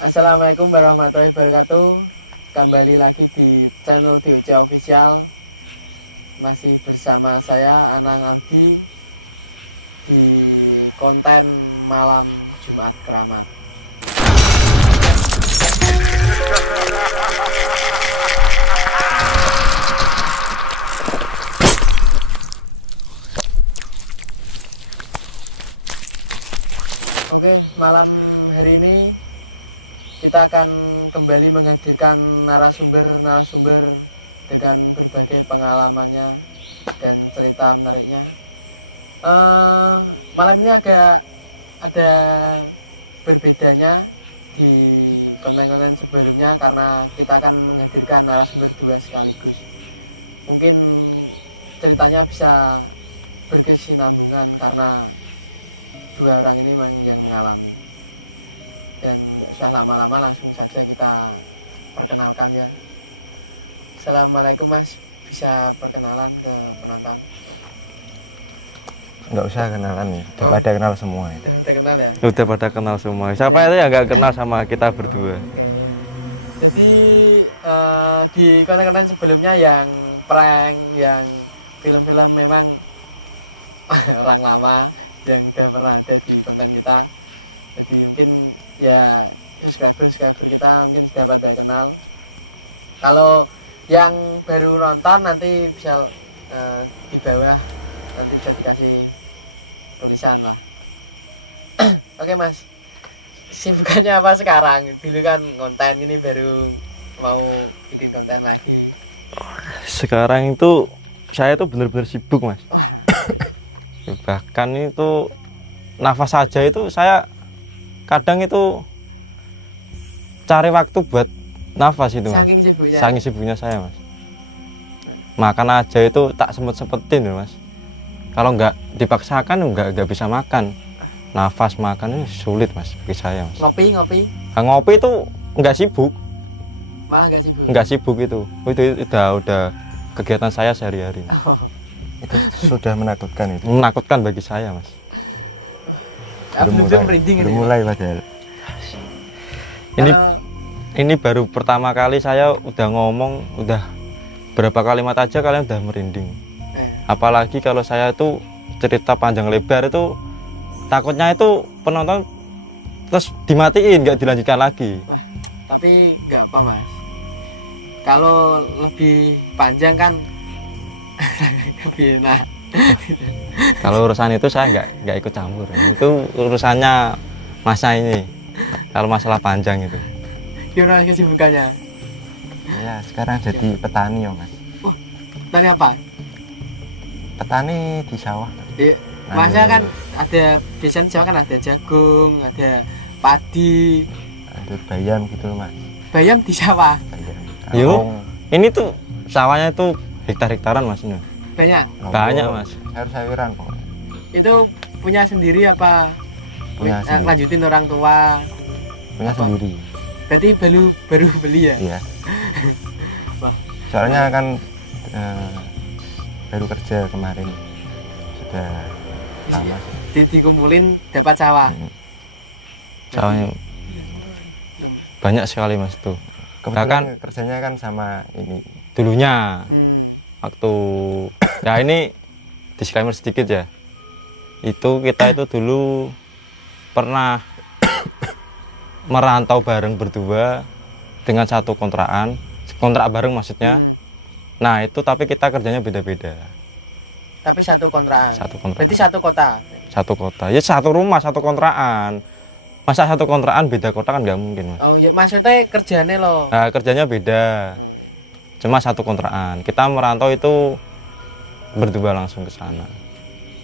Assalamualaikum warahmatullahi wabarakatuh. Kembali lagi di channel DOC Official. Masih bersama saya Anang Aldi di konten malam Jumat Keramat. Oke, malam hari ini kita akan kembali menghadirkan narasumber dengan berbagai pengalamannya dan cerita menariknya. Malam ini agak ada berbedanya di konten-konten sebelumnya karena kita akan menghadirkan narasumber dua sekaligus. Mungkin ceritanya bisa berkesinambungan karena dua orang ini memang yang mengalami. Dan nggak usah lama-lama, langsung saja kita perkenalkan ya. Assalamualaikum Mas, bisa perkenalan ke penonton? Nggak usah kenalan ya, udah pada kenal semua ya. Udah kenal ya? Udah pada kenal semua. Siapa itu yang nggak kenal sama kita berdua? Oke. Jadi di konten-konten sebelumnya yang prank, yang film-film memang orang lama yang udah pernah ada di konten kita. Jadi mungkin ya subscriber kita mungkin sudah pada kenal. Kalau yang baru nonton nanti bisa di bawah nanti bisa dikasih tulisan lah. Oke Mas, sibukannya apa sekarang? Dulu kan konten, ini baru mau bikin konten lagi. Sekarang itu saya tuh bener-bener sibuk Mas. Bahkan itu nafas saja itu saya kadang itu cari waktu buat nafas itu Mas. Saking sibuknya saya Mas. Makan aja itu tak sempet-sempetin loh Mas. Kalau nggak dipaksakan nggak bisa makan. Nafas makan itu sulit Mas bagi saya Mas. Ngopi? Nah, ngopi itu nggak sibuk. Malah nggak sibuk? Nggak sibuk itu udah kegiatan saya sehari-hari. Oh. Itu sudah menakutkan itu. Menakutkan bagi saya Mas. Belum mulai padahal. Ini baru pertama kali saya udah ngomong, udah berapa kalimat aja kalian udah merinding. Apalagi kalau saya itu cerita panjang lebar itu takutnya itu penonton terus dimatiin, nggak dilanjutkan lagi. Wah, tapi nggak apa Mas, kalau lebih panjang kan lebih enak. Kalau urusan itu saya nggak ikut campur, itu urusannya masa ini. Kalau masalah panjang itu gimana kesibukannya? ya sekarang jadi petani ya Mas. Petani apa? Petani di sawah. Iya, Masnya kan ada, biasanya di sawah kan ada jagung, ada padi, ada bayam gitu Mas. Bayam di sawah? Yuk, ini tuh sawahnya itu hektar-hektaran Mas ini. Banyak Mas. Sayur-sayuran pokoknya. Itu punya sendiri apa? Punya sendiri. Lanjutin orang tua? Punya apa? Sendiri. Berarti baru beli ya? Iya. Wah. Soalnya kan baru kerja kemarin, sudah lama sih. Dikumpulin dapat sawah. Sawahnya banyak sekali Mas tuh. Kebetulan Kerjanya kan sama ini dulunya. Waktu ya ini disclaimer sedikit ya, itu kita itu dulu pernah merantau bareng berdua dengan satu kontrak bareng maksudnya. Nah itu tapi kita kerjanya beda-beda. Tapi satu kontrakan? Berarti satu kota? Ya satu rumah satu kontrakan. Masa satu kontrakan beda kota kan nggak mungkin Mas. Oh ya, maksudnya kerjanya loh? Nah, kerjanya beda. Cuma satu kontrakan. Kita merantau itu berdua langsung ke sana.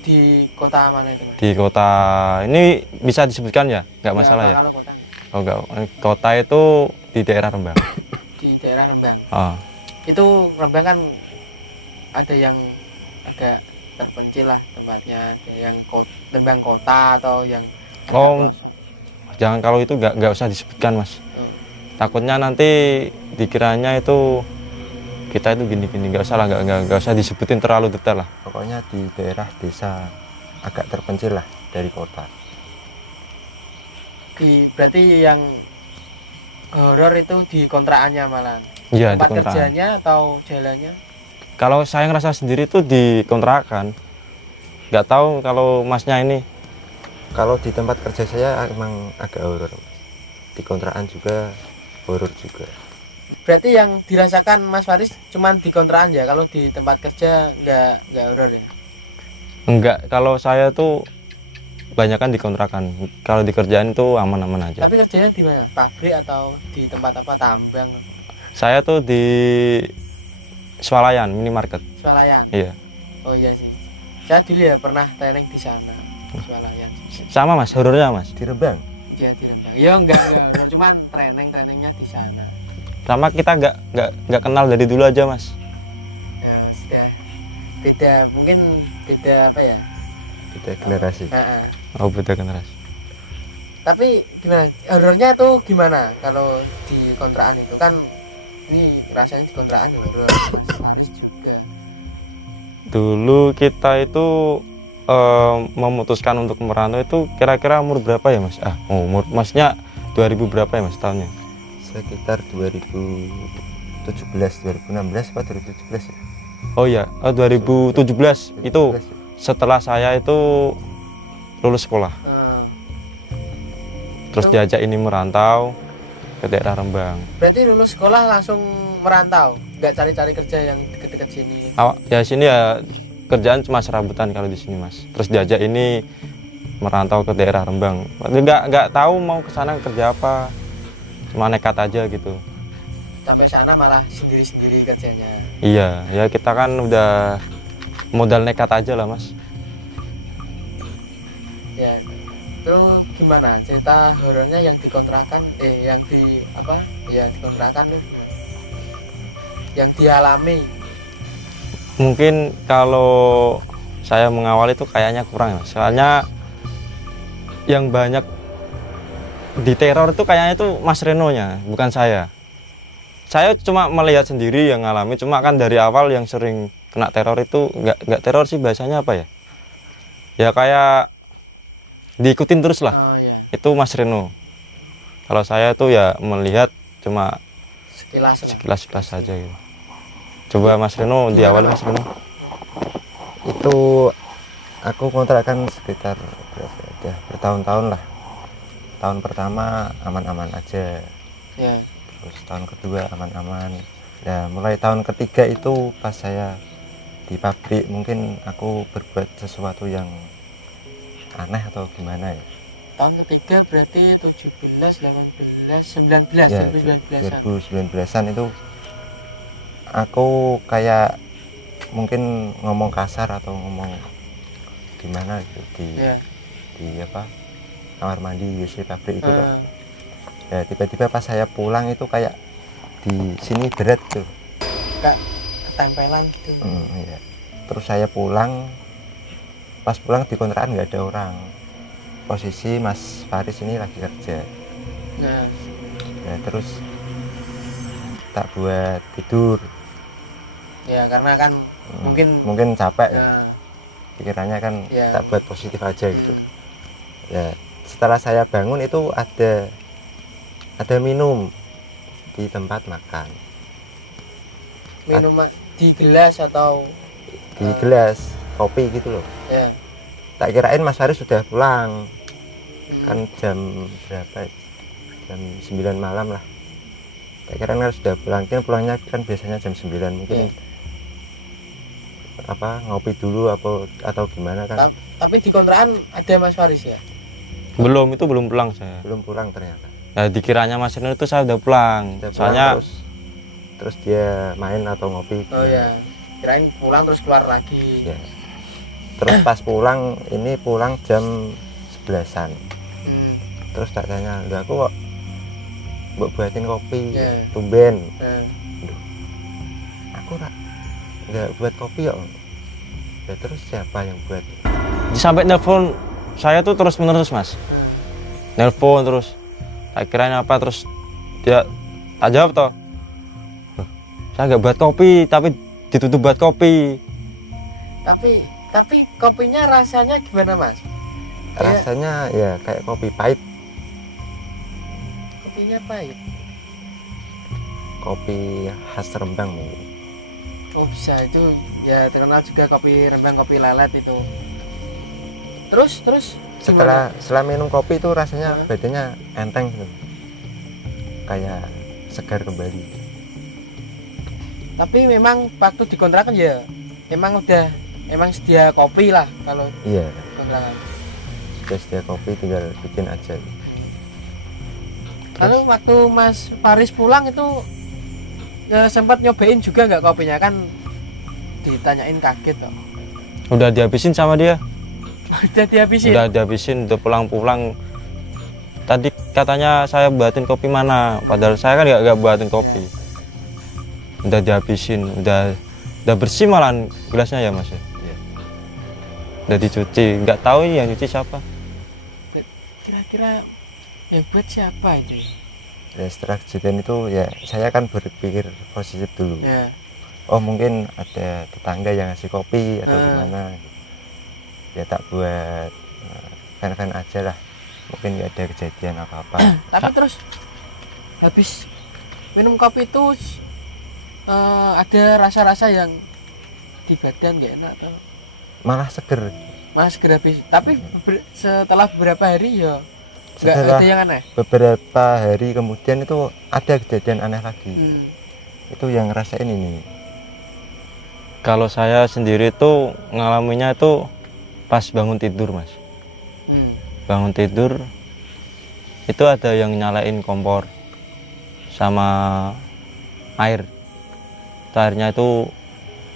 Di kota mana itu Mas? Di kota ini bisa disebutkan ya, nggak masalah ya. Kalau kota? Oh enggak, kota itu di daerah Rembang. Di daerah Rembang. Oh. Itu Rembang kan ada yang agak terpencil lah tempatnya, ada yang Rembang kota atau yang. Oh, jangan, kalau itu nggak usah disebutkan Mas. Takutnya nanti dikiranya itu kita itu gini-gini, nggak usah lah, nggak usah disebutin terlalu detail lah. Pokoknya di daerah desa agak terpencil lah dari kota. Berarti yang horor itu di kontrakannya malah. Iya, di Tempat kontrakan. kerjanya atau jalannya? Kalau saya ngerasa sendiri tuh di kontrakan. Nggak tahu kalau masnya ini. Kalau di tempat kerja saya emang agak horor, Mas. Di kontrakan juga horor juga. Berarti yang dirasakan Mas Faris cuman di kontrakan ya, kalau di tempat kerja nggak horor ya? Enggak, kalau saya tuh kebanyakan di kontrakan. Kalau di kerjaan itu aman-aman aja. Tapi kerjanya di mana? Pabrik atau di tempat apa? Tambang? Saya tuh di swalayan minimarket. Swalayan? Iya. Oh iya sih. Saya dulu ya pernah training di sana, swalayan. Sama Mas, horornya Mas. Di Rembang. Iya di Rembang. Ya enggak horor, cuman trainingnya di sana. Sama kita nggak kenal dari dulu aja Mas. Ya, sudah beda, mungkin beda apa ya? Beda generasi. Oh, beda generasi. Tapi gimana? Horornya itu gimana kalau di kontrakan itu kan? Ini rasanya di kontrakan horor. Mas Faris juga. Dulu kita itu memutuskan untuk merantau itu kira-kira umur berapa ya Mas? Umur Masnya 2000 berapa ya Mas tahunnya? Sekitar 2017, 2016 apa 2017 ya? Oh iya, 2017 itu 2017 ya? setelah saya itu lulus sekolah. Terus Itu- diajak ini merantau ke daerah Rembang. Berarti lulus sekolah langsung merantau, nggak cari-cari kerja yang deket-deket sini? Ya sini ya kerjaan cuma serabutan kalau di sini Mas. Terus diajak ini merantau ke daerah Rembang. Nggak tahu mau ke sana kerja apa. Cuma nekat aja gitu. Sampai sana malah sendiri-sendiri kerjanya. Iya, ya kita kan udah modal nekat aja lah Mas. Ya, terus gimana cerita horornya yang dikontrakan? Yang di apa? Ya dikontrakan tuh gimana? Yang dialami. Mungkin kalau saya mengawal itu kayaknya kurang ya Mas. Soalnya yang banyak di teror itu kayaknya itu Mas Renonya, bukan saya. Saya cuma melihat sendiri yang ngalami, cuma kan dari awal yang sering kena teror itu nggak teror sih bahasanya apa ya? Ya kayak diikutin terus lah. Oh ya, Itu Mas Reno. Kalau saya tuh ya melihat cuma sekilas lah. sekilas-sekilas saja gitu. Coba Mas Reno di awal Mas Reno. Itu aku kontrakan sekitar berapa ya? Bertahun-tahun lah. Tahun pertama aman-aman aja. Ya. Terus tahun kedua aman-aman. Ya mulai tahun ketiga itu pas saya di pabrik mungkin aku berbuat sesuatu yang aneh atau gimana ya. Tahun ketiga berarti 17, 18, 19, Ya, 2019-an. 2019-an itu aku kayak mungkin ngomong kasar atau ngomong gimana gitu Ya. di apa kamar mandi WC pabrik itu Eh, kan. Ya tiba-tiba pas saya pulang itu kayak di sini berat tuh. Kayak ketempelan gitu. Ya. Terus saya pulang, pas pulang di kontrakan nggak ada orang. Posisi Mas Faris ini lagi kerja. Nah, Ya terus tak buat tidur. ya karena kan mungkin capek ya. nah, Pikirannya kan Ya. tak buat positif aja gitu. hmm, Ya setelah saya bangun itu ada minum di tempat makan minum di gelas atau di gelas kopi gitu loh. ya. Tak kirain Mas Faris sudah pulang, kan Hmm, jam berapa ya? Jam 9 malam lah. Tak kirain harus sudah pulang, kan pulangnya kan biasanya jam 9 mungkin. Apa ngopi dulu atau gimana kan. Tapi di kontrakan ada Mas Faris ya? Belum, itu belum pulang saya. Belum pulang ternyata. Nah, dikiranya Mas Reno itu saya udah pulang. Udah pulang, Soalnya terus dia main atau ngopi. Oh ya, kirain pulang terus keluar lagi. Ya. Terus pas pulang ini pulang jam 11-an. Hmm, Terus tak tanya, "Lah aku kok mbok buatin kopi Ya. tumben." nah, Aku nggak buat kopi kok. Ya terus siapa yang buat? sampai nelpon saya tuh terus menerus Mas. Nelpon terus. Tak kirain apa terus dia tak jawab toh. "Loh, saya nggak buat kopi tapi ditutup buat kopi." tapi kopinya rasanya gimana Mas? Rasanya ya kayak kopi pahit. Kopinya pahit. kopi khas Rembang mungkin. Oh bisa, itu ya terkenal juga kopi Rembang, kopi lelet itu. Terus Setelah minum kopi itu rasanya Heeh. badannya enteng gitu. Kayak segar kembali. Tapi memang waktu dikontrakan ya emang sedia kopi lah kalau Iya, kontrakan. sudah sedia kopi tinggal bikin aja. Lalu waktu Mas Faris pulang itu sempat nyobain juga nggak kopinya, kan ditanyain kaget toh. Udah dihabisin sama dia. Udah dihabisin. Udah dihabisin, udah pulang-pulang. Tadi katanya saya buatin kopi mana, padahal saya kan nggak buatin kopi. Udah dihabisin, udah bersih malahan gelasnya ya Mas. Iya. Udah dicuci, nggak tahu ini yang nyuci siapa. Kira-kira yang buat siapa itu? Ya, setelah kejadian itu ya saya kan berpikir positif dulu. Ya. Oh mungkin ada tetangga yang ngasih kopi atau gimana gitu. Ya tak buat fan-fan aja lah, mungkin nggak ada kejadian apa-apa. Tapi terus habis minum kopi itu ada rasa-rasa yang di badan nggak enak atau Malah seger. Mas segera habis. Tapi setelah beberapa hari ya nggak Setelah ada yang aneh. beberapa hari kemudian itu ada kejadian aneh lagi. Hmm. Itu yang ngerasain ini. Kalau saya sendiri tuh ngalaminya itu pas bangun tidur Mas. Hmm. Bangun tidur itu ada yang nyalain kompor sama air. Itu airnya itu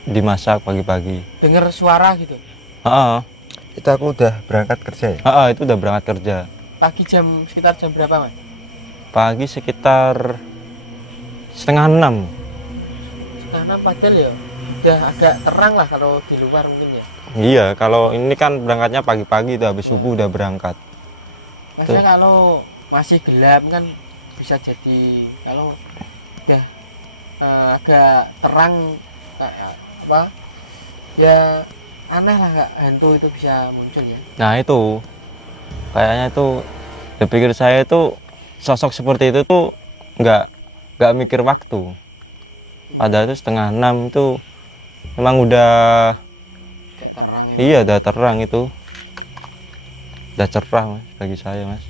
dimasak pagi-pagi. Dengar suara gitu. Itu aku udah berangkat kerja ya. Itu udah berangkat kerja. Pagi sekitar jam berapa Mas? Pagi sekitar 5:30. Setengah 6 padahal ya udah agak terang lah kalau di luar mungkin ya. Iya, kalau ini kan berangkatnya pagi-pagi, itu habis subuh udah berangkat. Maksudnya kalau masih gelap kan bisa jadi, kalau udah agak terang kayak apa ya, aneh lah, Kak, hantu itu bisa muncul ya. Nah itu kayaknya itu, dipikir saya itu sosok seperti itu tuh nggak mikir waktu. Padahal itu 5:30 itu memang udah Kayak terang ya. iya, udah terang itu, udah cerah Mas bagi saya Mas.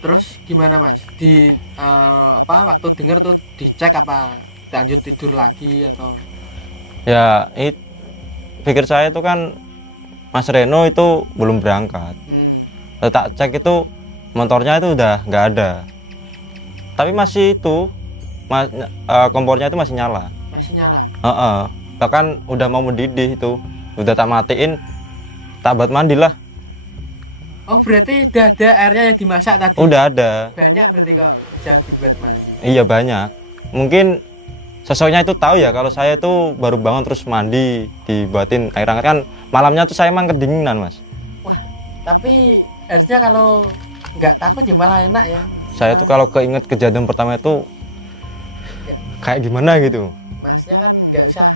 Terus gimana Mas? Di waktu denger tuh dicek apa lanjut tidur lagi atau? Ya pikir saya itu kan Mas Reno itu belum berangkat. Tak cek itu motornya itu udah nggak ada, tapi masih itu kompornya itu masih nyala. Masih nyala? Bahkan udah mau mendidih, itu udah tak matiin, tak buat mandi lah. Oh berarti udah ada airnya yang dimasak tadi? Udah ada. Banyak berarti kok bisa dibuat mandi? Iya banyak. Mungkin sosoknya itu tahu ya kalau saya itu baru bangun terus mandi, dibuatin air hangat. Kan malamnya tuh saya emang kedinginan Mas. Wah, tapi harusnya kalau nggak takut ya malah enak ya. Saya tuh kalau keinget kejadian pertama itu kayak gimana gitu. Masnya kan nggak usah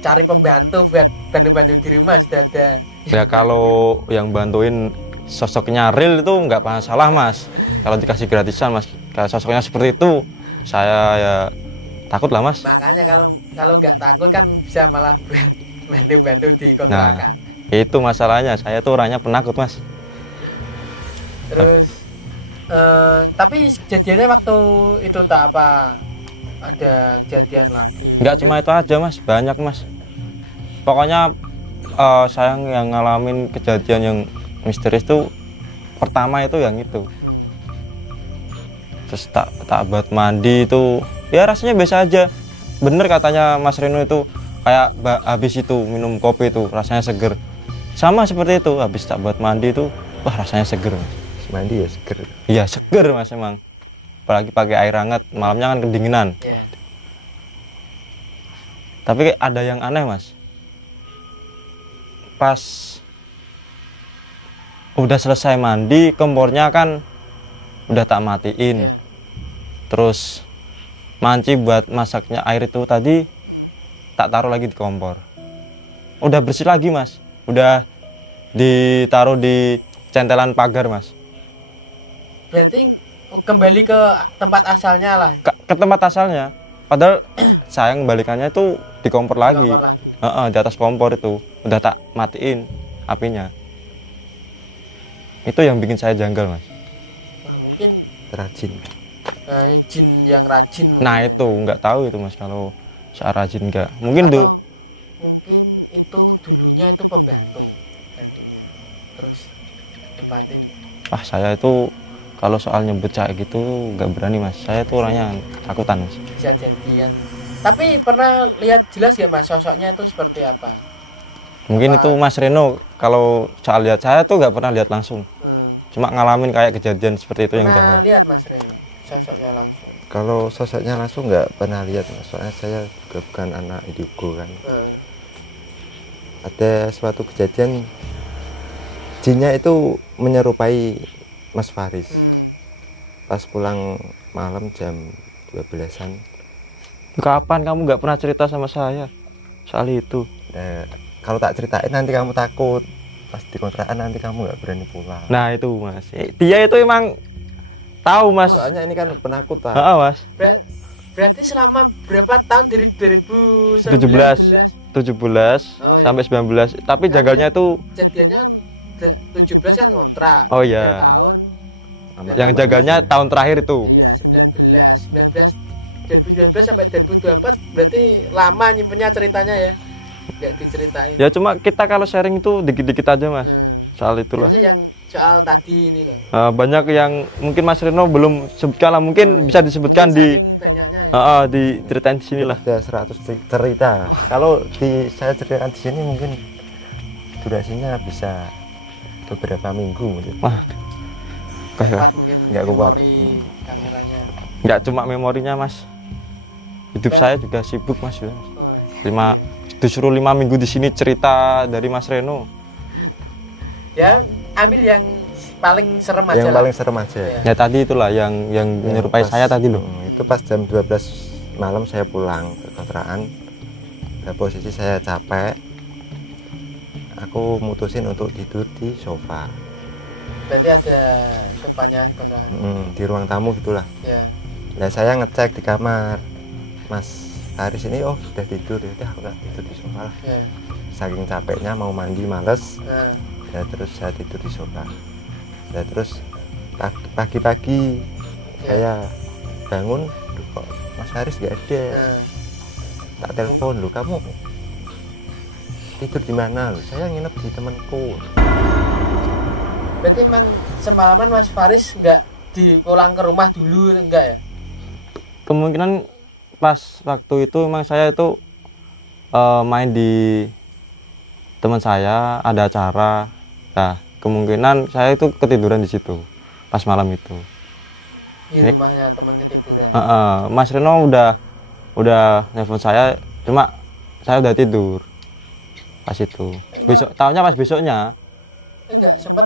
cari pembantu buat bantu-bantu diri Mas, sudah ada. Ya kalau yang bantuin sosoknya real itu nggak masalah Mas. Kalau dikasih gratisan Mas, kalau sosoknya seperti itu, saya ya takut lah Mas. Makanya kalau nggak takut kan bisa malah buat bantu-bantu di kontrakan. Nah, itu masalahnya, saya tuh orangnya penakut Mas. Terus tapi kejadiannya waktu itu tak apa, ada kejadian lagi? Nggak cuma itu aja Mas, banyak Mas. Pokoknya saya yang ngalamin kejadian yang misterius tuh pertama itu yang itu. Terus tak buat mandi itu ya rasanya biasa aja. Bener katanya Mas Reno itu, kayak habis itu minum kopi itu rasanya seger. Sama seperti itu, habis tak buat mandi itu wah rasanya seger Mas. Mandi ya seger. Iya seger Mas emang. Apalagi pakai air hangat, malamnya kan kedinginan. Yeah. Tapi ada yang aneh Mas. Pas udah selesai mandi, kompornya kan udah tak matiin. Yeah. Terus manci buat masaknya air itu tadi tak taruh lagi di kompor. Udah bersih lagi Mas. Udah ditaruh di centelan pagar Mas. Berarti kembali ke tempat asalnya lah. Ke tempat asalnya. Padahal saya kembalikannya itu di kompor lagi. Di atas kompor itu udah tak matiin apinya. Itu yang bikin saya janggal, Mas. Wah, mungkin Rajin. Jin yang rajin. Nah itu nggak tahu itu, Mas, kalau saya rajin nggak. Mungkin mungkin itu dulunya itu pembantu artinya. Terus tempatin. Saya itu kalau soal nyebut kayak gitu nggak berani, Mas. Saya tuh orangnya takutan, Mas. Bisa jadian. Tapi pernah lihat jelas ya, Mas, sosoknya itu seperti apa? Mungkin itu Mas Reno, kalau soal lihat saya tuh nggak pernah lihat langsung. Cuma ngalamin kayak kejadian seperti itu yang pernah lihat Mas Reno sosoknya langsung? Kalau sosoknya langsung nggak pernah lihat, soalnya saya juga bukan anak indigo kan. Ada suatu kejadian jinnya itu menyerupai Mas Faris. Pas pulang malam jam 12-an. Kapan kamu nggak pernah cerita sama saya soal itu? Nah, kalau tak ceritain nanti kamu takut. Pas di kontrakan nanti kamu nggak berani pulang. Nah itu, Mas. Dia itu emang tahu, Mas. Soalnya ini kan penakut, Pak. Mas. Berarti selama berapa tahun dari 2017? 17 sampai 19. Tapi jagalnya itu kejadiannya kan 17 kan kontrak. Oh iya. Tahun. Yang jagalnya tahun terakhir itu. Iya, 2019 sampai 2024 berarti lama nyimpennya ceritanya ya. Nggak diceritain. Ya cuma kita kalau sharing itu dikit-dikit aja, Mas. Soal itulah. Yang soal tadi ini loh. Banyak yang mungkin Mas Reno belum sebutkan lah, mungkin bisa disebutkan di ya. Diceritain di sini lah. Ada 100 cerita. Kalau saya ceritakan di sini mungkin durasinya bisa beberapa minggu mungkin. Wah. Mungkin nggak kuat. Kameranya. Nggak cuma memorinya, Mas. Hidup saya juga sibuk, Mas. Disuruh 5 minggu di sini cerita dari Mas Reno. Ya, ambil yang paling serem aja. Yang lah. paling serem aja. Ya tadi itulah yang menyerupai saya tadi loh. Itu pas jam 12 malam saya pulang ke kontrakan. Nah, posisi saya capek. Aku mutusin untuk tidur di sofa. Berarti ada sofanya kontrakan. Di ruang tamu gitulah. Ya. Nah, saya ngecek di kamar. Mas Haris ini sudah tidur, ya aku tidur di sofa lah. Ya. Saking capeknya mau mandi males. Nah. Ya terus saya tidur di sofa. Ya terus pagi-pagi saya bangun, kok Mas Haris nggak ada. Tak telepon, kamu tidur di mana? Saya nginep di temanku. Berarti emang semalaman Mas Faris nggak pulang ke rumah dulu, enggak ya? Kemungkinan pas waktu itu emang saya itu main di teman saya, ada acara. Nah, kemungkinan saya itu ketiduran di situ pas malam itu. Di rumahnya teman ketiduran. Mas Reno udah nelfon saya, cuma saya udah tidur pas itu. Besok tahunya pas besoknya. Enggak sempet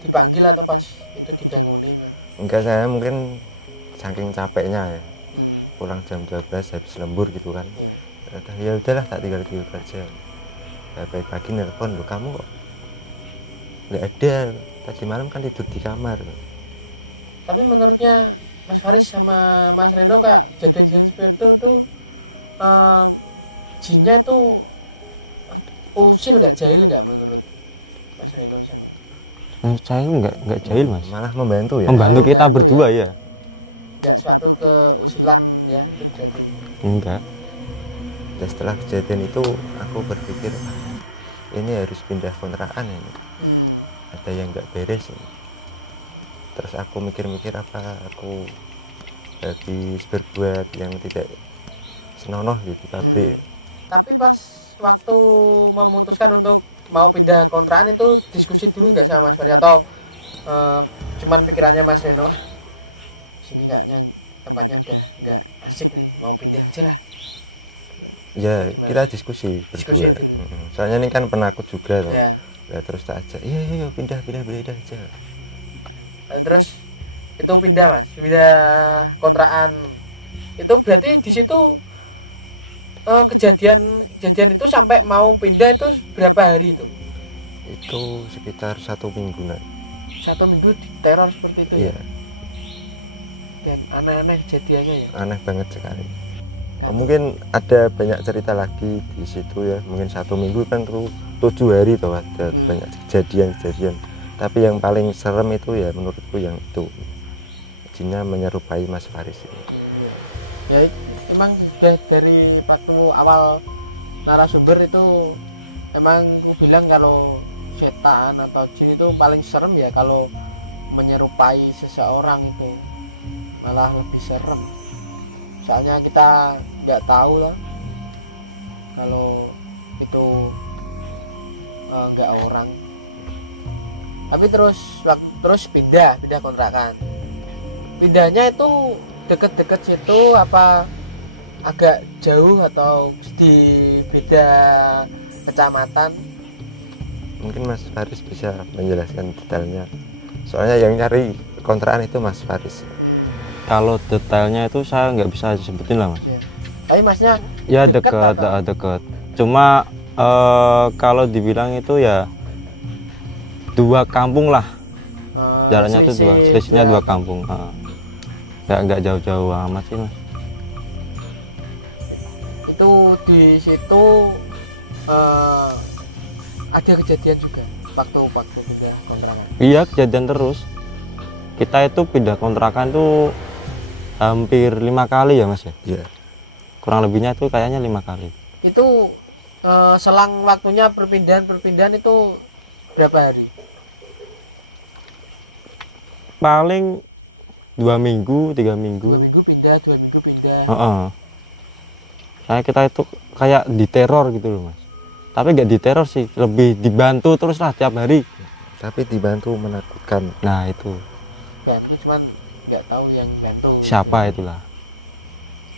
dipanggil atau pas itu dibangunin? Enggak, saya mungkin saking capeknya ya. Pulang jam 12 habis lembur gitu kan. Ya udahlah, tak tinggal tidur aja. Ya, pagi nelpon, kamu kok nggak ada, tadi malam kan tidur di kamar. Tapi menurutnya Mas Faris sama Mas Reno kayak kejadian seperti itu tuh jinnya itu usil nggak, jahil nggak menurut Mas Reno sama? Saya nggak jahil, Mas. Malah membantu ya. Membantu kita berdua ya. Nggak suatu keusilan ya kejadian. Enggak. Dan setelah kejadian itu aku berpikir ini harus pindah kontrakan ini. Ada yang nggak beres ini. Terus aku mikir-mikir apa aku habis berbuat yang tidak senonoh di pabrik. Tapi pas waktu memutuskan untuk mau pindah kontrakan itu diskusi dulu nggak sama Mas Faris atau cuman pikirannya Mas Reno, sini kayaknya tempatnya udah nggak asik nih, mau pindah aja lah? Ya, kita diskusi berdua. Soalnya ini kan penakut juga loh. Ya, terus tak aja, iya pindah aja. Terus itu pindah, Mas, pindah kontrakan. Itu berarti di situ kejadian itu sampai mau pindah itu berapa hari itu? Itu sekitar 1 minggu. 1 minggu diteror seperti itu. Iya. dan aneh-aneh kejadiannya ya. Aneh banget sekali. Mungkin ada banyak cerita lagi di situ ya, mungkin 1 minggu kan tuh 7 hari tuh ada banyak kejadian. Tapi yang paling serem itu ya menurutku yang itu, jinnya menyerupai Mas Faris ini. Ya emang sudah dari waktu awal narasumber itu emang aku bilang kalau setan atau jin itu paling serem ya kalau menyerupai seseorang itu malah lebih serem. Soalnya kita nggak tahu lah kalau itu nggak orang. Tapi terus pindah kontrakan. Pindahnya itu deket-deket situ apa agak jauh atau di beda kecamatan? Mungkin Mas Faris bisa menjelaskan detailnya. Soalnya yang nyari kontrakan itu Mas Faris. Kalau detailnya itu saya nggak bisa sebutin lah, Mas. Ya. Tapi Masnya Ya dekat. Cuma kalau dibilang itu ya 2 kampung lah. Jalannya tuh selisihnya 2 kampung. Nggak jauh-jauh amat sih, Mas. Itu di situ ada kejadian juga waktu pindah kontrakan. Iya, kejadian terus. Kita itu pindah kontrakan tuh hampir 5 kali ya, Mas ya. Iya. Kurang lebihnya itu kayaknya 5 kali. Itu selang waktunya perpindahan itu berapa hari? Paling 2 minggu, 3 minggu. 2 minggu pindah, 2 minggu pindah. Kayak kita itu kayak diteror gitu loh, Mas. Tapi nggak diteror sih, lebih dibantu terus lah tiap hari. Tapi dibantu menakutkan. Nah itu. Bantu cuman nggak tahu yang bantu. Siapa itulah?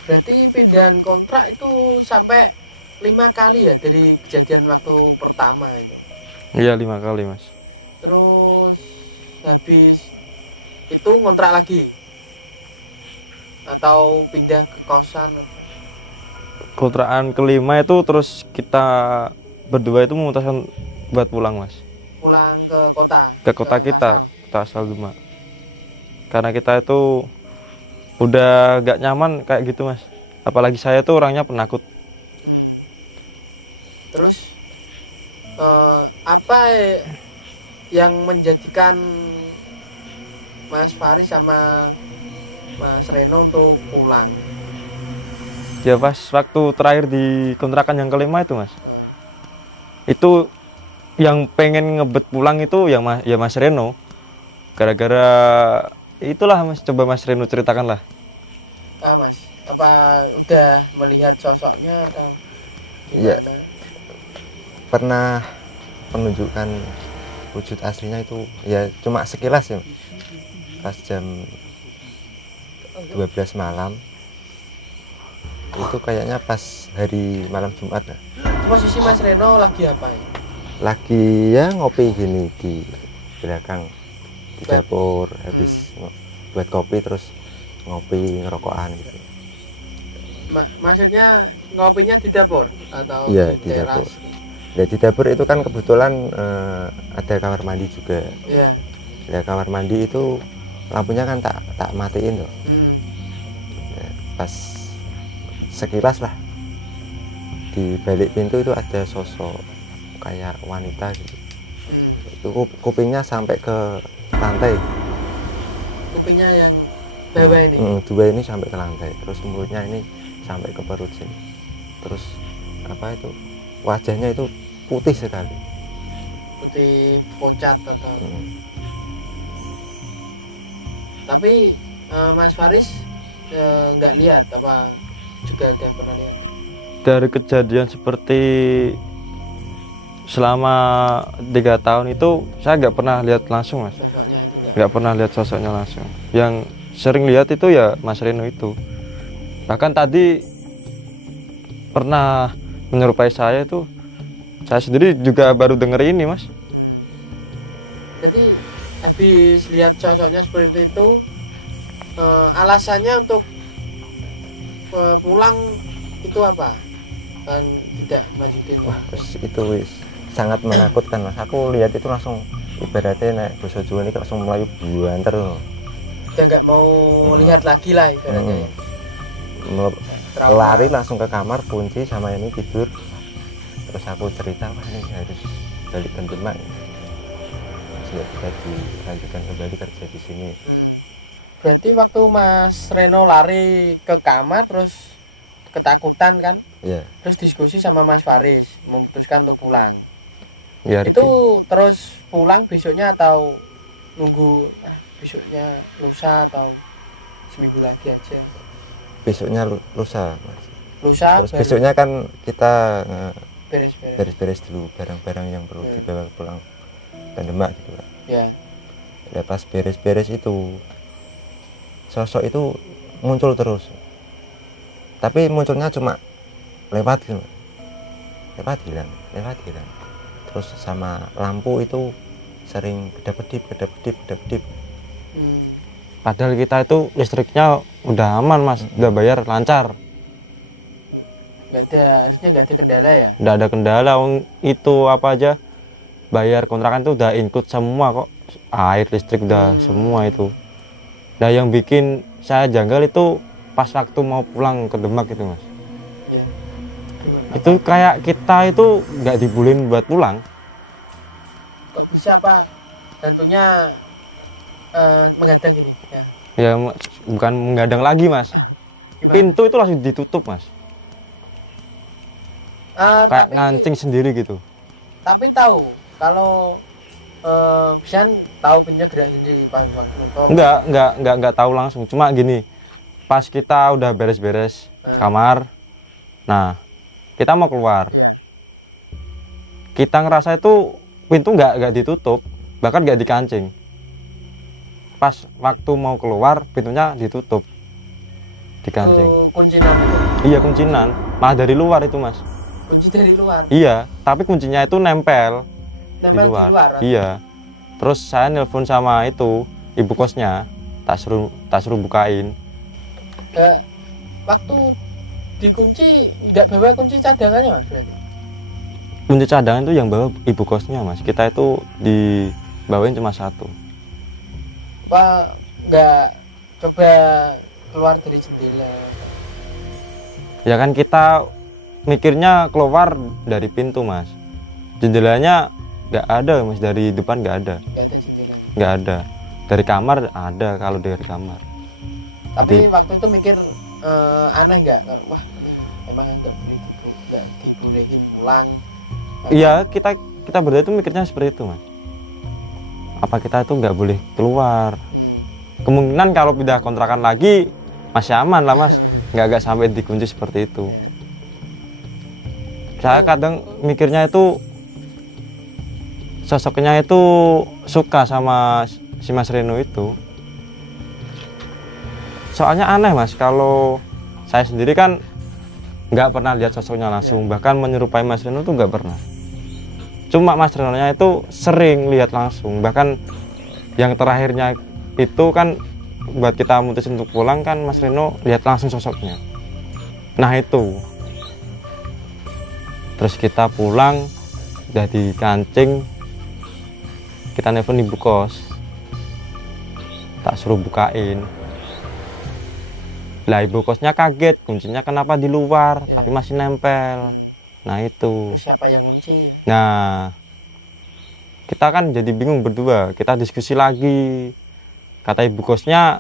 Berarti pindahan kontrak itu sampai 5 kali ya dari kejadian waktu pertama itu. Iya 5 kali, Mas. Terus habis itu ngontrak lagi atau pindah ke kosan? Kontrakan kelima itu terus kita berdua itu memutuskan buat pulang, Mas. Pulang ke kota? Ke kota kita, kota asal Demak. Karena kita itu udah gak nyaman kayak gitu, Mas. Apalagi saya tuh orangnya penakut. Terus apa yang menjadikan Mas Faris sama Mas Reno untuk pulang? Ya pas waktu terakhir di kontrakan yang kelima itu, Mas. Itu yang pengen ngebet pulang itu yang Mas Reno. Gara-gara itulah, Mas, coba Mas Reno ceritakan lah. Mas, apa udah melihat sosoknya atau gimana? Iya. Pernah menunjukkan wujud aslinya itu ya cuma sekilas ya. Pas jam 12 malam. Itu kayaknya pas hari malam Jumat. Nah. Posisi Mas Reno lagi apa ya? Lagi ya ngopi gini di belakang di dapur, habis buat kopi terus ngopi ngerokokan gitu. Maksudnya ngopinya di dapur atau iya di dapur? teras? Ya di dapur itu kan kebetulan ada kamar mandi juga. Iya. Ya kamar mandi itu lampunya kan tak matiin loh. Ya, pas sekilas lah di balik pintu itu ada sosok kayak wanita gitu. Itu kupingnya sampai ke lantai. Kupingnya yang bawah ini? Dua ini sampai ke lantai, terus mulutnya ini sampai ke perut sini. Terus apa itu wajahnya itu putih sekali, putih pucat atau tapi Mas Faris nggak lihat apa juga ada pernah lihat? Dari kejadian seperti selama 3 tahun itu saya nggak pernah lihat langsung, Mas. Sosoknya itu Nggak pernah lihat sosoknya langsung. Yang sering lihat itu ya Mas Reno itu. Bahkan tadi pernah menyerupai saya itu. Saya sendiri juga baru denger ini, Mas. Jadi habis lihat sosoknya seperti itu, alasannya untuk pulang itu apa? Kan tidak lanjutin. Wah, terus itu wis sangat menakutkan, Mas. Aku lihat itu langsung ibaratnya naik basa Jawa ini langsung melayu buanter loh. udah nggak mau lihat lagi lah ibaratnya ya. Lari langsung ke kamar, kunci sama ini tidur. Terus aku cerita, wah ini harus balik ke Demak, tidak bisa dilanjutkan kembali kerja di sini. Berarti waktu Mas Reno lari ke kamar terus ketakutan kan? Iya. Terus diskusi sama Mas Faris memutuskan untuk pulang. Ya, itu terus pulang besoknya atau nunggu besoknya lusa atau seminggu lagi aja? Besoknya lusa, Mas. Lusa. Terus besoknya kan kita beres-beres dulu barang-barang yang perlu dibawa pulang ke Demak gitu kan. Ya. Ya pas beres-beres itu sosok itu muncul terus. Tapi munculnya cuma lewat gitu. Lewat hilang. Terus sama lampu itu sering kedap-kedip. Padahal kita itu listriknya udah aman, Mas, udah bayar lancar. Harusnya nggak ada kendala ya? Nggak ada kendala, itu apa aja bayar kontrakan itu udah include semua kok, air, listrik udah semua itu. Nah yang bikin saya janggal itu pas waktu mau pulang ke Demak itu, Mas. Ya. Itu kayak kita itu nggak dibolehin buat pulang. Kok bisa, Pak? Tentunya menghadang gini ya? Ya bukan menghadang lagi, Mas. Gimana? Pintu itu langsung ditutup, Mas. Kayak ngancing sendiri gitu. Tapi tahu kalau bisa tahu punya gerak sendiri pas waktu motor? Enggak tahu langsung. Cuma gini, pas kita udah beres-beres kamar, nah kita mau keluar. Ya. Kita ngerasa itu pintu nggak ditutup, bahkan nggak dikancing. Pas waktu mau keluar pintunya ditutup, dikancing. Kuncinan itu? Iya kuncinan, malah dari luar itu, Mas. Kunci dari luar? Iya, tapi kuncinya itu nempel di luar. Iya. Terus saya nelpon sama itu ibu kosnya, tak suruh bukain. Waktu dikunci nggak bawa kunci cadangannya, Mas? Berarti? Kunci cadangan itu yang bawa ibu kosnya, Mas. Kita itu dibawain cuma satu. Pak nggak coba keluar dari jendela? Ya kan kita mikirnya keluar dari pintu, Mas. Jendelanya nggak ada, Mas. Dari depan nggak ada. Nggak ada jendelanya? Nggak ada. Dari kamar ada, kalau dari kamar. Tapi waktu itu mikir aneh nggak? Wah, ini emang nggak dibolehin pulang. Iya, kita berdua itu mikirnya seperti itu, Mas. Apa kita itu nggak boleh keluar? Kemungkinan kalau pindah kontrakan lagi masih aman lah, Mas. Nggak sampai dikunci seperti itu. Saya kadang mikirnya itu sosoknya itu suka sama si Mas Reno itu. Soalnya aneh, Mas, kalau saya sendiri kan nggak pernah lihat sosoknya langsung, bahkan menyerupai Mas Reno itu nggak pernah. Cuma Mas Reno-nya itu sering lihat langsung, bahkan yang terakhirnya itu kan buat kita mutusin untuk pulang kan Mas Reno lihat langsung sosoknya. Nah itu. Terus kita pulang, udah dikancing, kita nelfon ibu kos, tak suruh bukain. Lah ibu kosnya kaget, kuncinya kenapa di luar, tapi masih nempel. Nah itu. Siapa yang kunci ya? Nah, kita kan jadi bingung berdua, kita diskusi lagi. Kata ibu kosnya,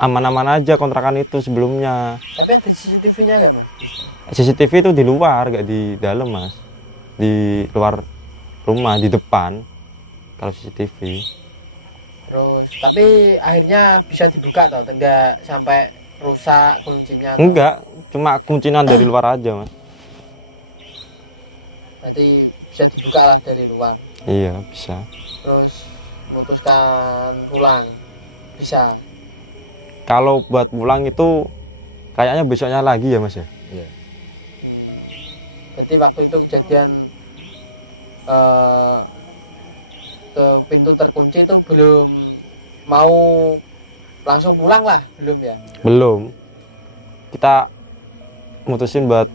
aman-aman aja kontrakan itu sebelumnya. Tapi ada CCTV-nya nggak, Mas? CCTV itu di luar, nggak di dalam, Mas. Di luar rumah, di depan. Kalau CCTV. Terus, tapi akhirnya bisa dibuka atau enggak sampai rusak kuncinya? Enggak, cuma kuncian dari luar aja, Mas. Berarti bisa dibuka lah dari luar? Iya, bisa. Terus memutuskan pulang? Bisa? Kalau buat pulang itu kayaknya besoknya lagi ya, Mas ya? Iya. Berarti waktu itu kejadian ke pintu terkunci itu belum mau langsung pulang lah, belum ya? Belum. Kita mutusin buat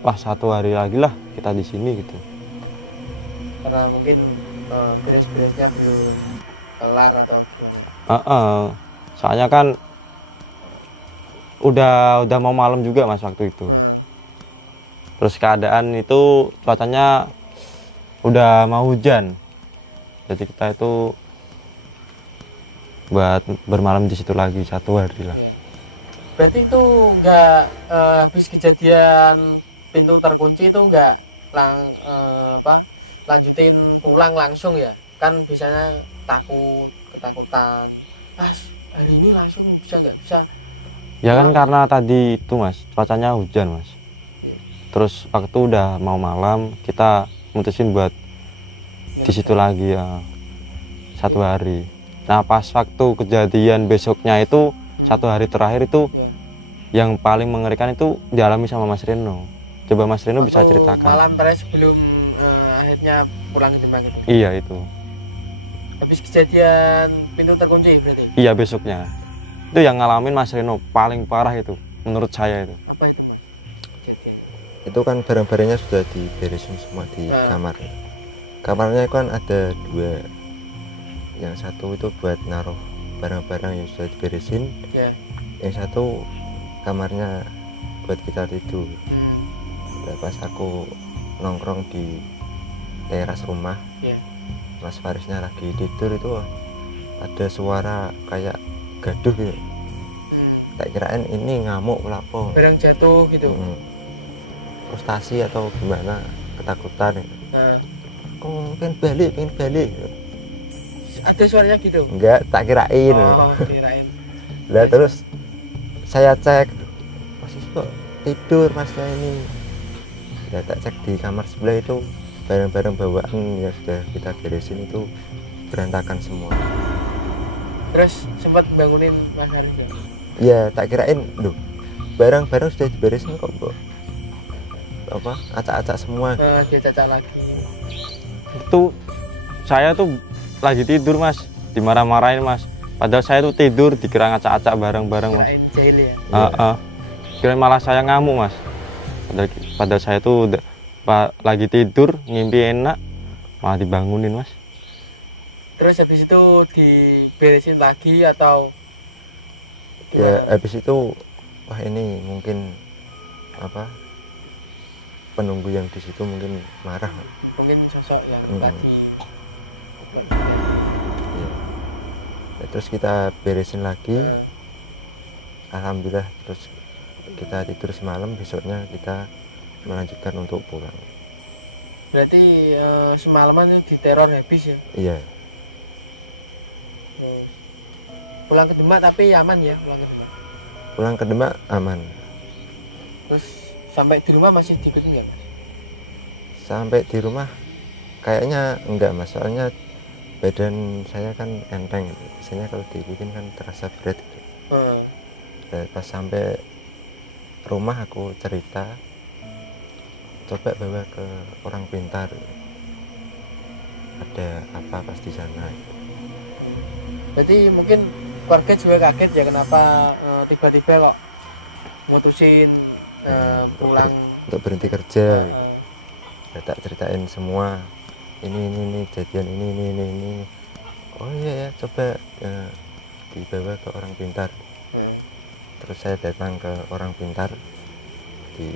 wah 1 hari lagi lah kita di sini gitu. Karena mungkin beres-beresnya belum kelar atau gimana? Soalnya kan udah mau malam juga mas waktu itu. Terus keadaan itu cuacanya udah mau hujan. Jadi kita itu buat bermalam di situ lagi 1 hari lah. Berarti itu nggak habis kejadian pintu terkunci itu nggak lanjutin pulang langsung ya? Kan biasanya ketakutan. Mas, hari ini langsung bisa nggak bisa? Ya kan karena tadi itu mas, cuacanya hujan mas. Terus waktu udah mau malam, kita mutusin buat di situ lagi ya 1 hari. Nah pas waktu kejadian besoknya itu 1 hari terakhir itu yang paling mengerikan itu dialami sama Mas Reno. Coba Mas Reno bisa ceritakan. Malam terakhir sebelum akhirnya pulang ke Demak itu. Iya itu. Habis kejadian pintu terkunci berarti? Iya besoknya. Itu yang ngalamin Mas Reno paling parah itu menurut saya itu. Apa itu mas? Kejadian. Itu kan barang-barangnya sudah diberesin semua di kamar. Kamarnya kan ada 2. Yang satu itu buat naruh barang-barang yang sudah diberesin. Yang satu kamarnya buat kita tidur. Nah, pas aku nongkrong di teras rumah, Mas Farisnya lagi tidur itu ada suara kayak gaduh gitu. Tak kirain ini ngamuk lapo. Barang jatuh gitu. Frustasi atau gimana, ketakutan. Kok pengen balik. Ada suaranya gitu? Enggak, tak kirain. Oh, kirain. Lah terus saya cek, masih kok tidur masnya ini. Ya tak cek di kamar sebelah itu barang-barang bawaan yang sudah kita beresin itu berantakan semua. Terus sempat bangunin Mas Haris ya? Ya tak kirain, loh barang-barang sudah diberesin kok mbok acak-acak semua. Dia cacat lagi. Itu saya tuh lagi tidur mas, dimarah-marahin mas. Padahal saya tuh tidur dikira ngacak-acak barang-barang mas. Kirain jahil ya? Kirain malah saya ngamuk mas. Padahal saya tuh lagi tidur ngimpi enak malah dibangunin mas. Terus habis itu diberesin lagi atau ya habis itu wah ini mungkin penunggu yang di situ mungkin marah, mungkin sosok yang lagi ya, terus kita beresin lagi. Alhamdulillah terus kita tidur semalam, besoknya kita melanjutkan untuk pulang. Berarti semalaman itu diteror habis ya? Iya. Pulang ke Demak tapi aman ya? Pulang ke Demak aman. Terus sampai di rumah masih diikutin nggak mas? Sampai di rumah kayaknya enggak mas, soalnya badan saya kan enteng, biasanya kalau diikutin kan terasa berat. Pas sampai rumah aku cerita, coba bawa ke orang pintar, ada apa pas di sana. Berarti mungkin keluarga juga kaget ya kenapa tiba-tiba kok mutusin pulang untuk berhenti kerja. Ya, tak ceritain semua ini kejadian ini. Oh iya ya, coba dibawa ke orang pintar. Terus saya datang ke orang pintar di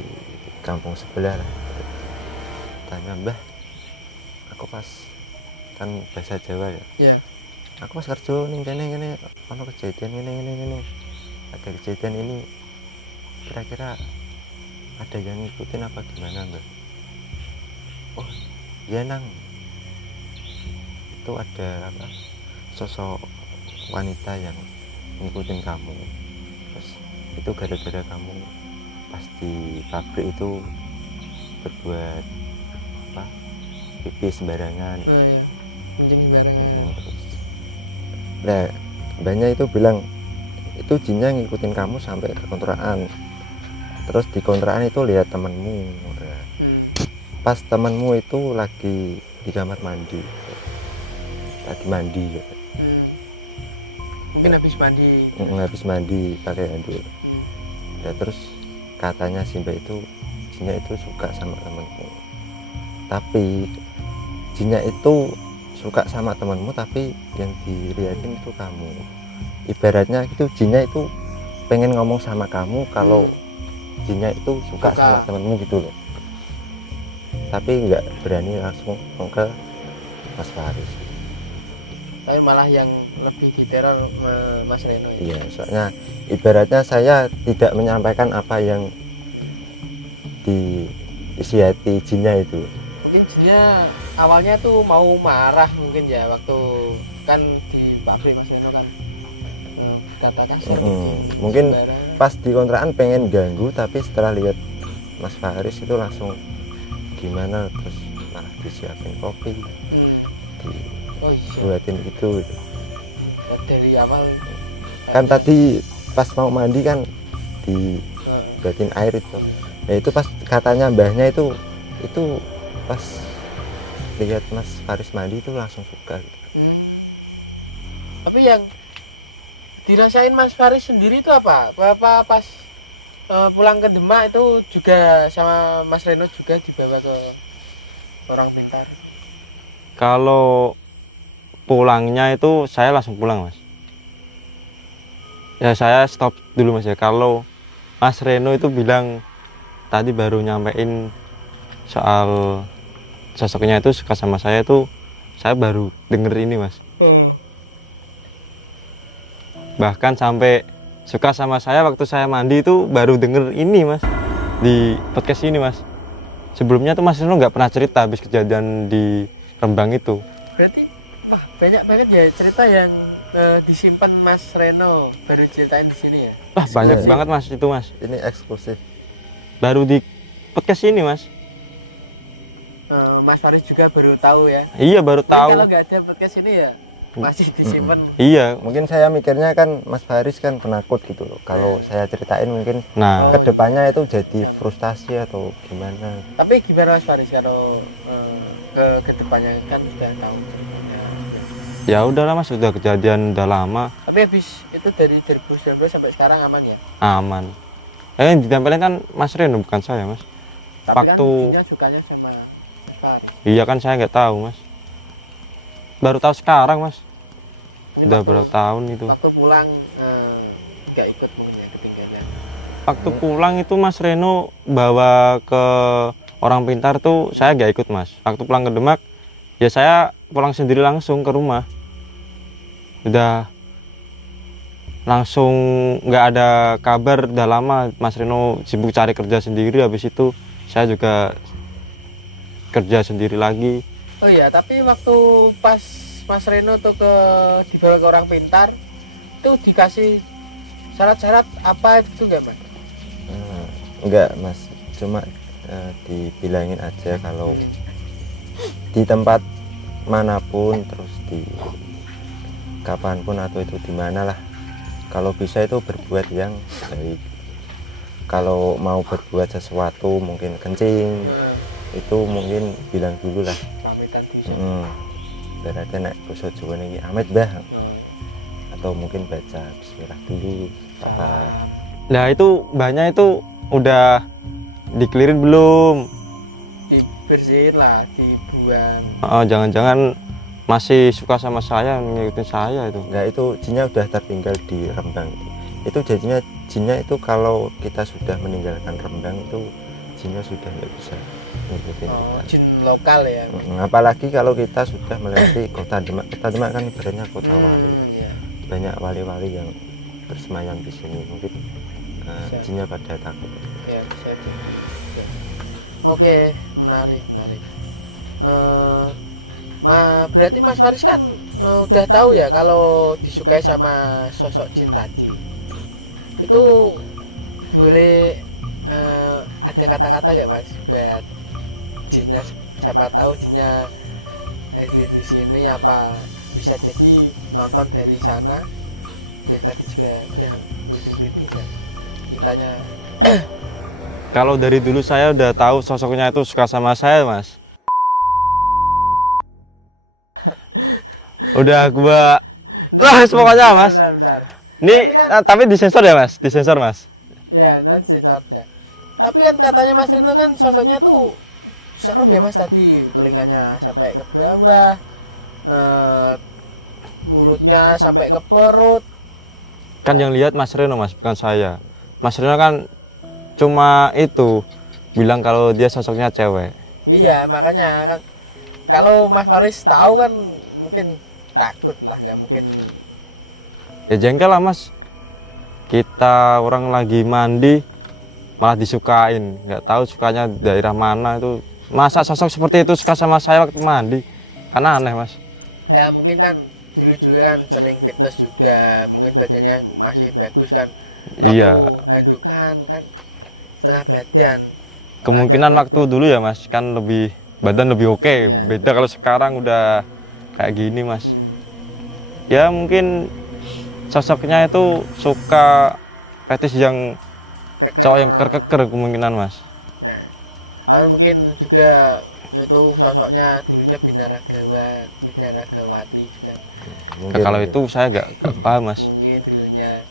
kampung sebelah, tanya, mbah, aku pas kan bahasa Jawa ya, aku pas kerja ning kene ono kejadian ini, ada kejadian ini, kira-kira ada yang ngikutin apa gimana mbak? Oh iya nang, itu ada sosok wanita yang ngikutin kamu, terus itu gara-gara kamu pas di pabrik itu berbuat pipis sembarangan. Kencing sembarangan. Nah banyak itu bilang itu jinnya ngikutin kamu sampai ke kontrakan, terus di kontrakan itu lihat temanmu. Pas temanmu itu lagi di kamar mandi, lagi mandi ya. Mungkin habis mandi pakai handuk. Ya terus katanya si mbak itu jinnya itu suka sama temanmu, tapi jinnya itu suka sama temanmu tapi yang dilihatin itu kamu. ibaratnya itu jinnya itu pengen ngomong sama kamu kalau jinnya itu suka sama temenmu gitu loh, tapi nggak berani langsung ke Mas Faris. Tapi malah yang lebih diteror Mas Reno ya? Iya, soalnya ibaratnya saya tidak menyampaikan apa yang di isi hati jinnya itu. Mungkin jinnya awalnya tuh mau marah mungkin ya, waktu kan di pabrik Mas Reno kan kata kasar mungkin sembarang. Pas di kontrakan pengen ganggu, tapi setelah lihat Mas Faris itu langsung gimana, terus malah disiapin kopi, dibuatin itu. Dari awal Kan tadi pas mau mandi kan dibuatin air itu. Nah itu pas katanya mbahnya itu pas lihat Mas Faris mandi itu langsung suka gitu. Tapi yang dirasain Mas Faris sendiri itu apa pas pulang ke Demak itu juga sama Mas Reno juga dibawa ke orang pintar? Kalau pulangnya itu saya langsung pulang Mas. Ya saya stop dulu Mas ya. Kalau Mas Reno itu bilang tadi baru nyampein soal sosoknya itu suka sama saya, itu saya baru denger ini Mas. Bahkan sampai suka sama saya waktu saya mandi itu baru denger ini Mas, di podcast ini Mas. Sebelumnya tuh Mas Reno nggak pernah cerita habis kejadian di Rembang itu. Berarti wah banyak banget ya cerita yang disimpan Mas Reno, baru ceritain di sini ya? Wah banyak banget Mas itu Mas. Ini eksklusif. Baru di podcast ini Mas. Mas Faris juga baru tahu ya? Iya baru tahu. Kalau nggak ada podcast ini ya masih disimpan. Iya. Mungkin saya mikirnya kan Mas Faris kan penakut gitu loh. Kalau saya ceritain mungkin kedepannya itu jadi frustasi atau gimana. Tapi gimana Mas Faris kalau kedepannya kan sudah tahu ceritanya? Ya udahlah Mas, sudah kejadian udah lama. Tapi habis itu dari 2019 sampai sekarang aman ya? Aman. Yang ditempelin kan Mas Reno bukan saya Mas. Tapi waktu kan sukanya sama Faris. Iya kan saya nggak tahu Mas. Baru tahu sekarang Mas. Udah berapa tahun itu. Waktu pulang nggak ikut mungkin ya ketinggalan. Waktu pulang itu Mas Reno bawa ke orang pintar tuh saya nggak ikut Mas. Waktu pulang ke Demak ya saya pulang sendiri langsung ke rumah. Udah langsung nggak ada kabar, udah lama Mas Reno sibuk cari kerja sendiri. Habis itu saya juga kerja sendiri lagi. Oh iya, tapi waktu pas Mas Reno tuh dibawa ke orang pintar itu dikasih syarat-syarat apa itu enggak Mas? Enggak Mas, cuma dibilangin aja kalau di tempat manapun, terus di kapanpun atau itu di mana lah, kalau bisa itu berbuat yang baik. Kalau mau berbuat sesuatu mungkin kencing itu mungkin bilang dulu lah. Pamitan dulu. Berarti naik basa Jawa ini amit bah. Atau mungkin baca bismillah dulu apa. Nah itu banyak itu udah dikelirin belum? Dibersihin lah, dibuang. Jangan-jangan masih suka sama saya, ngikutin saya itu. Nah itu jinnya udah tertinggal di Rembang itu jadinya jinnya itu kalau kita sudah meninggalkan Rembang itu jinnya sudah nggak bisa ngikutin kita. Jin lokal ya. Apalagi kalau kita sudah melewati kota Demak. Kota Demak kan ibaratnya kota wali. Iya. Banyak wali-wali yang bersemayam di sini, mungkin jinnya pada takut. Ya bisa. Oke, menarik. Berarti Mas Faris kan udah tahu ya kalau disukai sama sosok jin tadi. Itu boleh ada kata-kata gak Mas buat jinnya, siapa tahu jinnya di sini apa bisa jadi nonton dari sana. Dan tadi juga udah berhenti kan kitanya. Kalau dari dulu saya udah tahu sosoknya itu suka sama saya Mas. Udah gua pokoknya Mas. Bentar. Ini tapi disensor ya Mas? Disensor Mas? Ya kan sensor ya. Tapi kan katanya Mas Rino kan sosoknya tuh serem ya Mas, tadi telinganya sampai ke bawah, mulutnya sampai ke perut, Kan yang lihat Mas Reno Mas, bukan saya. Mas Reno kan cuma itu bilang kalau dia sosoknya cewek. Iya, makanya kan kalau Mas Faris tahu kan mungkin takut lah, nggak mungkin. Ya jengkel lah Mas. Kita orang lagi mandi malah disukain, nggak tahu sukanya daerah mana itu. Masa sosok seperti itu suka sama saya waktu mandi? Kan aneh Mas. Ya mungkin kan dulu juga kan sering fitness juga, mungkin badannya masih bagus kan. Iya. Handukan kan setengah badan. Kemungkinan waktu dulu ya Mas, kan lebih badan lebih oke. Iya. Beda kalau sekarang udah kayak gini Mas. Ya mungkin sosoknya itu suka fetis yang cowok yang keker kemungkinan Mas. Nah, kalau mungkin juga itu sosoknya dulunya Binaragawati juga. Nah, kalau itu saya nggak paham Mas. Mungkin dulunya,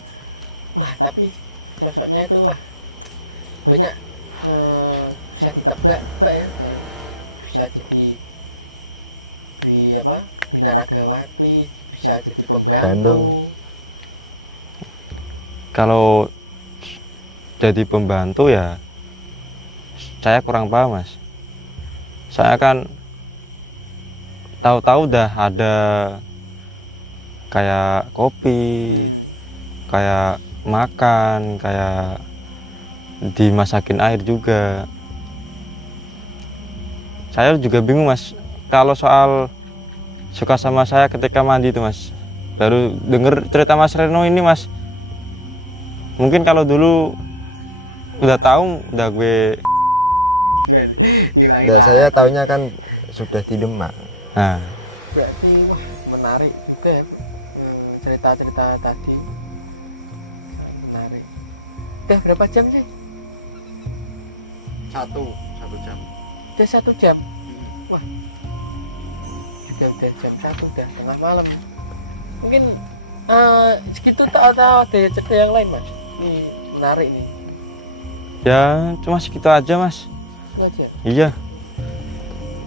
wah tapi sosoknya itu wah banyak bisa ditebak ya, bisa jadi apa Binaragawati, bisa jadi pembantu. Kalau jadi pembantu ya saya kurang paham Mas. Saya kan tahu-tahu udah ada kayak kopi, kayak makan, kayak dimasakin air juga. Saya juga bingung Mas, kalau soal suka sama saya ketika mandi itu Mas. Baru denger cerita Mas Reno ini Mas. Mungkin kalau dulu udah tahu udah gue. Nah, saya tahunya kan sudah di Demak. Nah, Berarti wah menarik juga ya cerita-cerita tadi. Menarik. Udah berapa jam sih? Satu jam. Udah 1 jam. Wah. Juga udah jam 1, udah tengah malam. Mungkin segitu tak ada cerita yang lain Mas. Ini menarik nih. ya cuma segitu aja Mas. Itu aja. Iya.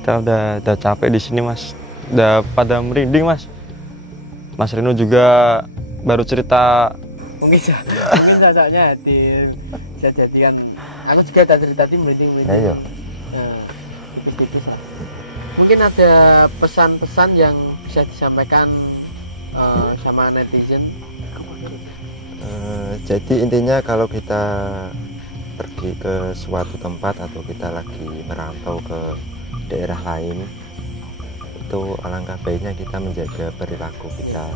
Kita udah capek di sini Mas. Udah pada merinding Mas. Mas Reno juga baru cerita. Mungkin sosoknya hadir. Bisa jadi kan. Aku juga udah cerita tadi merinding. Ayo. Tipis-tipis. Mungkin ada pesan-pesan yang bisa disampaikan sama netizen. Jadi intinya kalau kita pergi ke suatu tempat atau kita lagi merantau ke daerah lain, itu alangkah baiknya kita menjaga perilaku kita,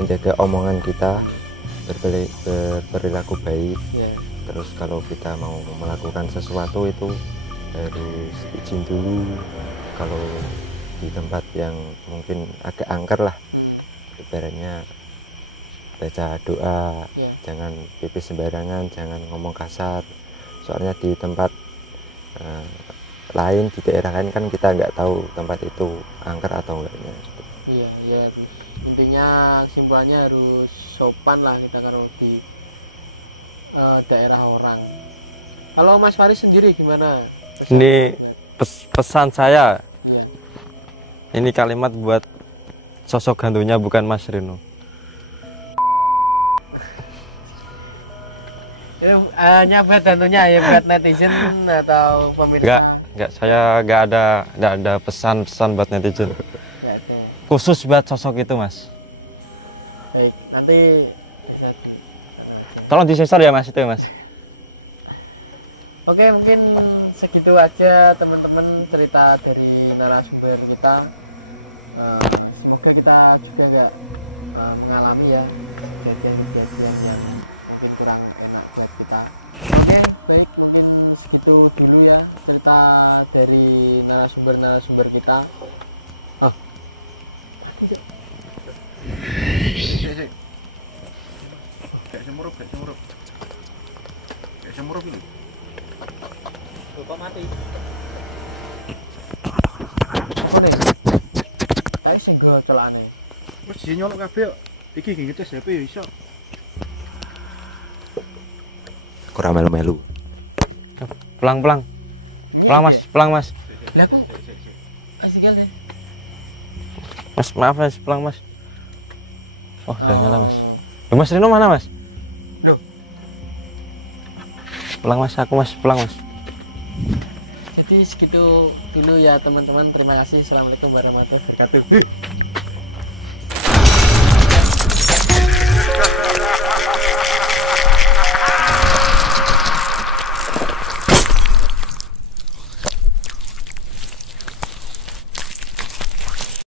menjaga omongan kita, berperilaku baik. Terus kalau kita mau melakukan sesuatu itu harus izin dulu. Kalau di tempat yang mungkin agak angker lah, ibaratnya baca doa, jangan pipis sembarangan, jangan ngomong kasar. Soalnya di tempat lain, di daerah lain kan kita nggak tahu tempat itu angker atau enggaknya. Iya. Intinya kesimpulannya harus sopan lah kita kalau di daerah orang. Kalau Mas Faris sendiri gimana? Ini pesan saya. Ya. Ini kalimat buat sosok hantunya bukan Mas Reno. Hanya buat tentunya ya buat netizen atau pemirsa. Enggak, saya enggak ada pesan-pesan buat netizen. Khusus buat sosok itu Mas. Baik, nanti bisa Tolong disensor ya Mas itu Mas. Oke, mungkin segitu aja teman-teman cerita dari narasumber kita. Semoga kita juga nggak mengalami ya kejadian-kejadian yang mungkin kurang enak buat kita. Oke, baik, mungkin segitu dulu ya cerita dari narasumber kita. Kayak semurup ini. Lupa mati. Apa nih? Kayak sing go celane. Wes nyolok kabeh. Iki ngetes HP ya iso. Kurang melu-melu. Pelang Mas. Lah aku asik ya. Mas maaf Mas, pelang Mas. Oh, udah nyala Mas. Mas Rino mana mas? Loh. Pulang mas, aku mas pulang mas. Jadi segitu dulu ya teman-teman. Terima kasih. Assalamualaikum warahmatullahi wabarakatuh.